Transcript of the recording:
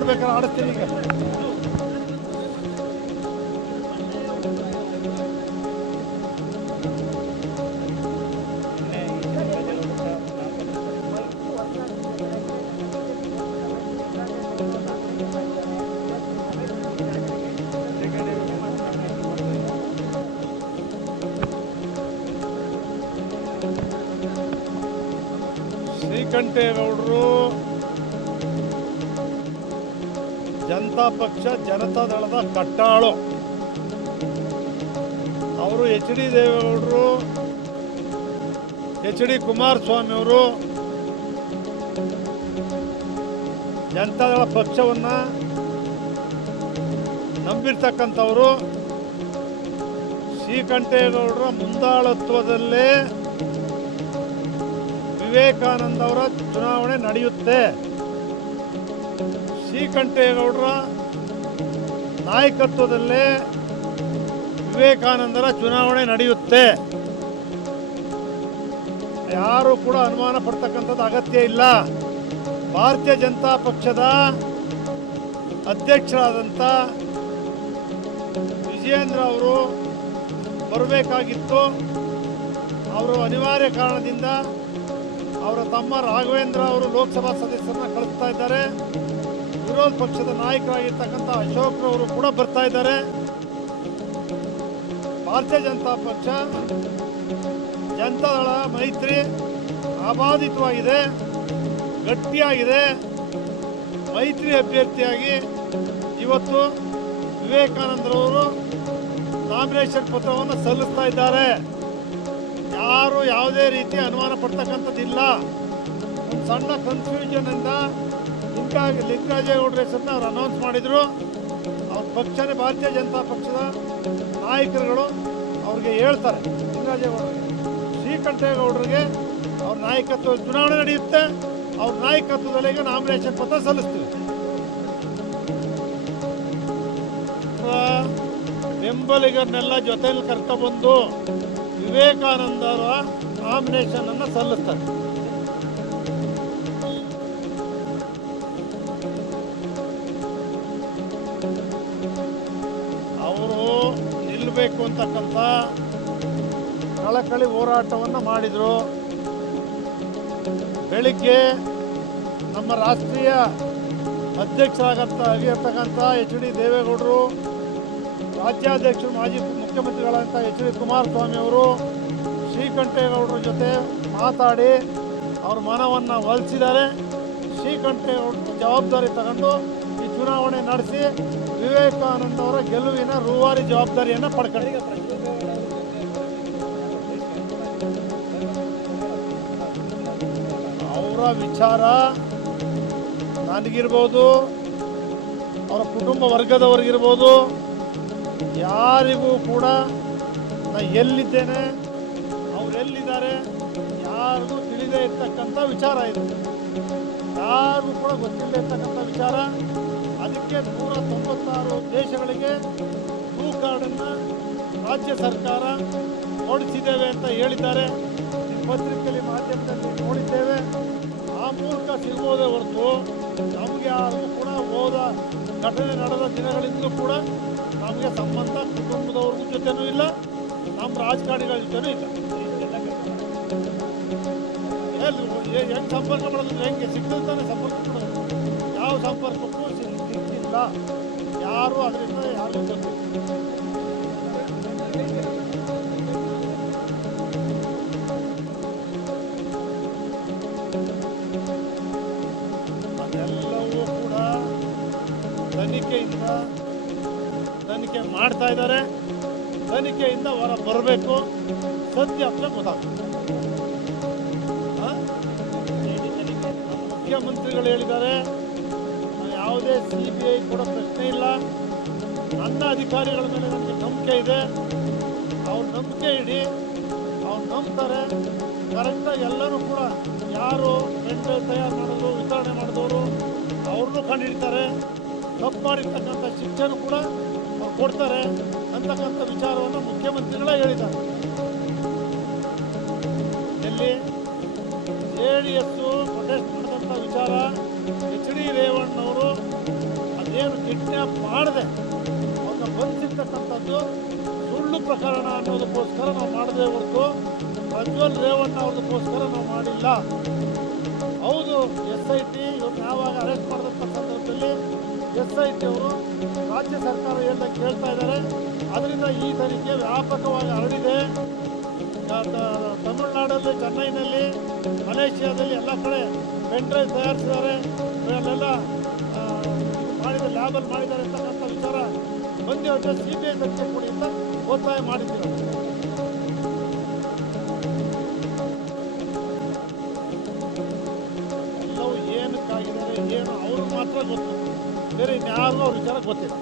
ಆಡ್ಬೇಕಾದ್ರೆ ಆಡಿಸ್ತೀನಿ ಈಗ ಶ್ರೀಕಂಠೇಗೌಡರು. ಜನತಾ ಪಕ್ಷ ಜನತಾ ದಳದ ಕಟ್ಟಾಳು. ಅವರು ಎಚ್ ಡಿ ದೇವೇಗೌಡರು, ಎಚ್ ಡಿ ಕುಮಾರಸ್ವಾಮಿ ಅವರು ಜನತಾದಳ ಪಕ್ಷವನ್ನು ನಂಬಿರ್ತಕ್ಕಂಥವರು. ಶ್ರೀಕಂಠೇಗೌಡರ ಮುಂದಾಳತ್ವದಲ್ಲೇ ವಿವೇಕಾನಂದ ಅವರ ಚುನಾವಣೆ ನಡೆಯುತ್ತೆ. ಶ್ರೀಕಂಠೇಗೌಡರ ನಾಯಕತ್ವದಲ್ಲೇ ವಿವೇಕಾನಂದರ ಚುನಾವಣೆ ನಡೆಯುತ್ತೆ. ಯಾರು ಕೂಡ ಅನುಮಾನ ಪಡ್ತಕ್ಕಂಥದ್ದು ಅಗತ್ಯ ಇಲ್ಲ. ಭಾರತೀಯ ಜನತಾ ಪಕ್ಷದ ಅಧ್ಯಕ್ಷರಾದಂಥ ವಿಜಯೇಂದ್ರ ಅವರು ಬರಬೇಕಾಗಿತ್ತು. ಅವರು ಅನಿವಾರ್ಯ ಕಾರಣದಿಂದ ಅವರ ತಮ್ಮ ರಾಘವೇಂದ್ರ ಅವರು ಲೋಕಸಭಾ ಸದಸ್ಯರನ್ನ ಕಳಿಸ್ತಾ ಇದ್ದಾರೆ. ವಿರೋಧ ಪಕ್ಷದ ನಾಯಕರಾಗಿರ್ತಕ್ಕಂಥ ಅಶೋಕ್ರವರು ಕೂಡ ಬರ್ತಾ ಇದ್ದಾರೆ. ಭಾರತೀಯ ಜನತಾ ಪಕ್ಷ, ಜನತಾದಳ ಮೈತ್ರಿ ಅಬಾಧಿತವಾಗಿದೆ ಗಟ್ಟಿಯಾಗಿದೆ. ಮೈತ್ರಿ ಅಭ್ಯರ್ಥಿಯಾಗಿ ಇವತ್ತು ವಿವೇಕಾನಂದರವರು ನಾಮಿನೇಷನ್ ಪತ್ರವನ್ನು ಸಲ್ಲಿಸ್ತಾ ಇದ್ದಾರೆ. ಯಾರು ಯಾವುದೇ ರೀತಿ ಅನುಮಾನ ಪಡ್ತಕ್ಕಂಥದ್ದಿಲ್ಲ. ಒಂದು ಸಣ್ಣ ಕನ್ಫ್ಯೂಷನ್ ಹಿಂಗಾಗಿ ಲಿಂಗರಾಜೇಗೌಡರ ಹೆಸರನ್ನ ಅವ್ರು ಅನೌನ್ಸ್ ಮಾಡಿದ್ರು. ಅವ್ರ ಪಕ್ಷನೇ ಭಾರತೀಯ ಜನತಾ ಪಕ್ಷದ ನಾಯಕರುಗಳು ಅವ್ರಿಗೆ ಹೇಳ್ತಾರೆ. ಲಿಂಗರಾಜೇಗೌಡರಿಗೆ ಶ್ರೀಕಂಠೇಗೌಡರಿಗೆ ಅವ್ರ ನಾಯಕತ್ವ ಚುನಾವಣೆ ನಡೆಯುತ್ತೆ. ಅವ್ರ ನಾಯಕತ್ವದಲ್ಲಿ ನಾಮಿನೇಷನ್ ಪತ್ರ ಸಲ್ಲಿಸ್ತೀವಿ. ಬೆಂಬಲಿಗರನ್ನೆಲ್ಲ ಜೊತೆಯಲ್ಲಿ ಬಂದು ವಿವೇಕಾನಂದರ ನಾಮಿನೇಷನ್ ಅನ್ನು ಸಲ್ಲಿಸ್ತಾರೆ. ನಿಲ್ಲಬೇಕು ಅಂತಕ್ಕಂಥ ಕಳಕಳಿ ಹೋರಾಟವನ್ನು ಮಾಡಿದರು. ಬೆಳಿಗ್ಗೆ ನಮ್ಮ ರಾಷ್ಟ್ರೀಯ ಅಧ್ಯಕ್ಷರಾಗತ್ತ ಆಗಿರ್ತಕ್ಕಂಥ ಎಚ್ ಡಿ ದೇವೇಗೌಡರು, ರಾಜ್ಯಾಧ್ಯಕ್ಷರು, ಮಾಜಿ ಮುಖ್ಯಮಂತ್ರಿಗಳಾದಂಥ ಎಚ್ ಡಿ ಕುಮಾರಸ್ವಾಮಿ ಅವರು, ಶ್ರೀಕಂಠೇಗೌಡರ ಜೊತೆ ಮಾತಾಡಿ ಅವ್ರ ಮನವನ್ನು ಒಲಿಸಿದ್ದಾರೆ ಶ್ರೀಕಂಠೇಗೌಡ ಜವಾಬ್ದಾರಿ ತಗೊಂಡು ಚುನಾವಣೆ ನಡೆಸಿ ವಿವೇಕಾನಂದ ಅವರ ಗೆಲುವಿನ ರೂವಾರಿ ಜವಾಬ್ದಾರಿಯನ್ನು ಪಡ್ಕೊಂಡಿದ್ದಾರೆ. ಅವರ ವಿಚಾರ ನನಗಿರ್ಬೋದು, ಅವರ ಕುಟುಂಬ ವರ್ಗದವರಿಗಿರ್ಬೋದು, ಯಾರಿಗೂ ಕೂಡ ನಾ ಎಲ್ಲಿದ್ದೇನೆ ಅವರೆಲ್ಲಿದ್ದಾರೆ ಯಾರಿಗೂ ತಿಳಿದೇ ಇರ್ತಕ್ಕಂಥ ವಿಚಾರ ಇದು. ಯಾರಿಗೂ ಕೂಡ ಗೊತ್ತಿಲ್ಲದೆ ಇರ್ತಕ್ಕಂಥ ವಿಚಾರ. ಅದಕ್ಕೆ ನೂರ ತೊಂಬತ್ತಾರು ದೇಶಗಳಿಗೆ ಬ್ಲೂ ಕಾರ್ಡನ್ನು ರಾಜ್ಯ ಸರ್ಕಾರ ಹೊರಡಿಸಿದ್ದೇವೆ ಅಂತ ಹೇಳಿದ್ದಾರೆ. ಪತ್ರಿಕೆಯಲ್ಲಿ ಮಾಧ್ಯಮದಲ್ಲಿ ನೋಡಿದ್ದೇವೆ. ಆ ಮೂಲಕ ಸಿಗ್ಬೋದೇ ಹೊರತು ನಮಗೆ ಯಾರು ಕೂಡ ಹೋದ ಘಟನೆ ನಡೆದ ದಿನಗಳಿಂದಲೂ ಕೂಡ ನಮಗೆ ಸಂಬಂಧ ಕುಟುಂಬದವ್ರ ಜೊತೆನೂ ಇಲ್ಲ, ನಮ್ಮ ರಾಜಕಾರಣಿಗಳ ಜೊತೆನೂ ಇಲ್ಲ. ಹೆಂಗ್ ಸಂಪರ್ಕ ಮಾಡೋದು ಹೆಂಗೆ ಸಿಗ್ತದೆ ತಾನೇ ಸಂಪರ್ಕ ಮಾಡೋದು ಯಾವ ಸಂಪರ್ಕಕ್ಕೂ ಸಿಗ್ತಿಲ್ಲ ಯಾರು ಅದರಿಂದ ಯಾರು ಅದೆಲ್ಲವೂ ಕೂಡ ತನಿಖೆಯಿಂದ ತನಿಖೆ ಮಾಡ್ತಾ ಇದ್ದಾರೆ. ತನಿಖೆಯಿಂದ ಹೊರ ಬರಬೇಕು. ಸತ್ಯಾಂಶ ಗೊತ್ತಾಗ್ತದೆ? ಮುಖ್ಯಮಂತ್ರಿಗಳು ಹೇಳಿದ್ದಾರೆ. ಯಾವುದೇ ಸಿ ಬಿ ಐ ಕೂಡ ಪ್ರಶ್ನೆ ಇಲ್ಲ. ನನ್ನ ಅಧಿಕಾರಿಗಳ ಮೇಲೆ ನನಗೆ ನಂಬಿಕೆ ಇದೆ. ಅವ್ರ ನಂಬಿಕೆ ಇಡಿ. ಅವ್ರು ನಂಬ್ತಾರೆ. ಕರೆಕ್ಟಾಗಿ ಎಲ್ಲರೂ ಕೂಡ ಯಾರು ಬೆಂಡೆ ತಯಾರು ಮಾಡೋದು ವಿತರಣೆ ಮಾಡಿದವರು ಅವ್ರನ್ನೂ ಕಂಡುಹಿಡಿತಾರೆ ತಪ್ಪು ಮಾಡಿರ್ತಕ್ಕಂಥ ಶಿಕ್ಷೆನೂ ಕೂಡ ಅವ್ರು ಕೊಡ್ತಾರೆ ಅಂತಕ್ಕಂಥ ವಿಚಾರವನ್ನು ಮುಖ್ಯಮಂತ್ರಿಗಳೇ ಹೇಳಿದ್ದಾರೆ. ಎಲ್ಲಿ ಜೆ ಡಿ ಎಸ್ಸು ಪ್ರೊಟೆಸ್ಟ್ ಮಾಡಿದಂಥ ವಿಚಾರ ಎಚ್ ಡಿ ರೇವಣ್ಣವರು ಮಾಡದೆ. ಅವ್ರನ್ನ ಬಂಧಿಸಿರ್ತಕ್ಕಂಥದ್ದು ಸುಳ್ಳು ಪ್ರಕರಣ ಅನ್ನೋದಕ್ಕೋಸ್ಕರ ನಾವು ಮಾಡದೆ ಹೊರತು ಪ್ರಜ್ವಲ್ ರೇವಣ್ಣ ಅವ್ರದಕ್ಕೋಸ್ಕರ ನಾವು ಮಾಡಿಲ್ಲ. ಹೌದು, ಎಸ್ ಐ ಟಿ ಇವ್ರನ್ನ ಯಾವಾಗ ಅರೆಸ್ಟ್ ಮಾಡಿದಂಥ ಸಂದರ್ಭದಲ್ಲಿ ಎಸ್ ಐ ಟಿ ಅವರು ರಾಜ್ಯ ಸರ್ಕಾರ ಎಲ್ಲ ಕೇಳ್ತಾ ಇದ್ದಾರೆ. ಅದರಿಂದ ಈ ತನಿಖೆ ವ್ಯಾಪಕವಾಗಿ ಹರಡಿದೆ. ತಮಿಳುನಾಡಲ್ಲಿ, ಚೆನ್ನೈನಲ್ಲಿ, ಮಲೇಷಿಯಾದಲ್ಲಿ ಎಲ್ಲ ಕಡೆ ಡ್ರೈವ್ ತಯಾರಿಸಿದ್ದಾರೆ ಇವೆಲ್ಲ ಆ, ಮಾಡಿದ ಲ್ಯಾಬಲ್ಲಿ ಮಾಡಿದ್ದಾರೆ ಅಂತಕ್ಕಂಥ ವಿಚಾರ ಬಂದಿರುತ್ತೆ ಸಿ ಬಿ ಐ ತನಿಖೆ ಕೊಡಿ ಅಂತ ಒತ್ತಾಯ ಮಾಡಿದ್ದೀವಿ ಎಲ್ಲವೂ ಏನಕ್ಕಾಗಿದ್ದಾರೆ ಏನು ಅವ್ರಿಗೆ ಮಾತ್ರ ಗೊತ್ತು. ಬೇರೆ ಇನ್ಯಾರಿಗೂ ಅವ್ರ ವಿಚಾರ ಗೊತ್ತಿಲ್ಲ.